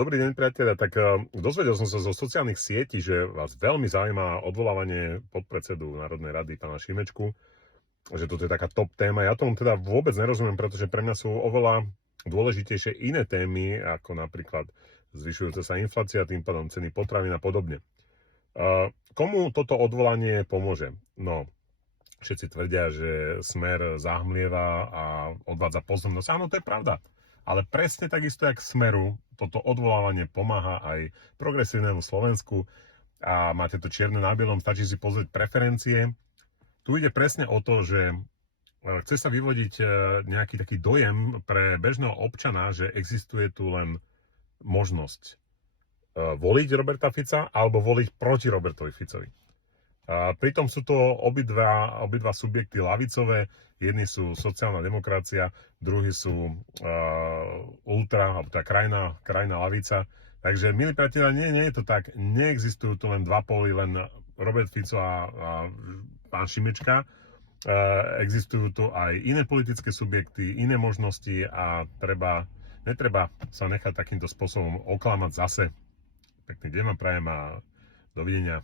Dobrý deň, priatelia. Tak dozvedel som sa zo sociálnych sietí, že vás veľmi zaujíma odvolávanie podpredsedu Národnej rady, pána Šimečku, že toto je taká top téma. Ja tomu teda vôbec nerozumiem, pretože pre mňa sú oveľa dôležitejšie iné témy, ako napríklad zvyšujúca sa inflácia, tým pádom ceny potravín a podobne. Komu toto odvolanie pomôže? No, všetci tvrdia, že Smer zahmlieva a odvádza pozornosť. Áno, to je pravda. Ale presne takisto, jak Smeru, toto odvolávanie pomáha aj progresívnemu Slovensku a máte to čierne na bielom, stačí si pozrieť preferencie. Tu ide presne o to, že chce sa vyvodiť nejaký taký dojem pre bežného občana, že existuje tu len možnosť voliť Roberta Fica alebo voliť proti Robertovi Ficovi. Pritom sú to obidva subjekty ľavicové. Jedni sú sociálna demokracia, druhí sú ultra, alebo tá krajná ľavica. Takže, milí priatelia, nie je to tak. Neexistujú tu len dva póly, len Robert Fico a pán Šimečka. Existujú tu aj iné politické subjekty, iné možnosti a netreba sa nechať takýmto spôsobom oklamať zase. Pekný deň vám prajem a dovidenia.